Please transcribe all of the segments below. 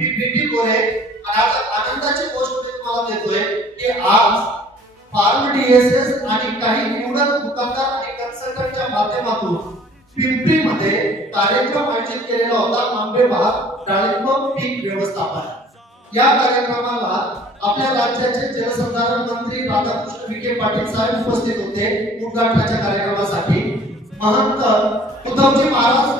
मी आणि आज आनंदाची गोष्ट मी तुम्हाला देतोय की आज फार्म डीएसएस आणि काही निवडक दुकानदार आणि कन्सल्टंटच्या माध्यमातून कार्यक्रम आयोजित केलेला होता आंबे भाग डाळिंब पीक व्यवस्थापन. या कार्यक्रमाला आपल्या राज्याचे जलसंधारण मंत्री राधाकृष्ण विखे पाटील साहेब उपस्थित होते उद्घाटनाच्या कार्यक्रमासाठी. महंत उद्धवजी महाराज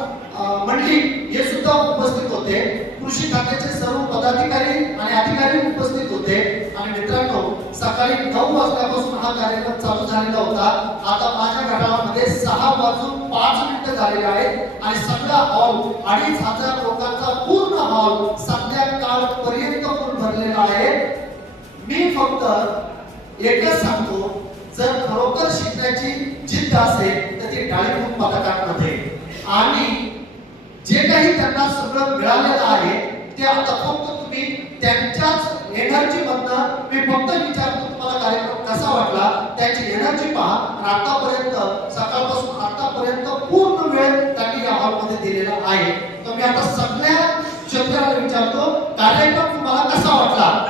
होते. कृषी खात्याचे सर्व पदाधिकारी आणि अधिकारी उपस्थित होते. आणि मित्रांनो सकाळी नऊ वाजल्यापासून हा कार्यक्रम चालू झालेला होता. आता माझ्या घरामध्ये सहा वाजून पाच मिनिटं झालेले आहेत. आणि सगळा हॉल अडीच हजार लोकांचा पूर्ण हॉल संध्याकाळपर्यंत फुल भरलेला आहे. मी फक्त एकच सांगतो जर खरोखर शिकण्याची जिद्द असेल तर ती डाळिंब पथकांमध्ये आणि जे काही त्यांना सगळं त्या ते फक्त तुम्ही त्यांच्याच एनर्जी मधनं मी फक्त विचारतो तुम्हाला कार्यक्रम कसा वाटला त्याची एनर्जी पहा. आतापर्यंत सकाळपासून आतापर्यंत पूर्ण वेळ त्यांनी या हॉलमध्ये दिलेला आहे. तर मी आता सगळ्या क्षेत्राला विचारतो कार्यक्रम मला कसा वाटला?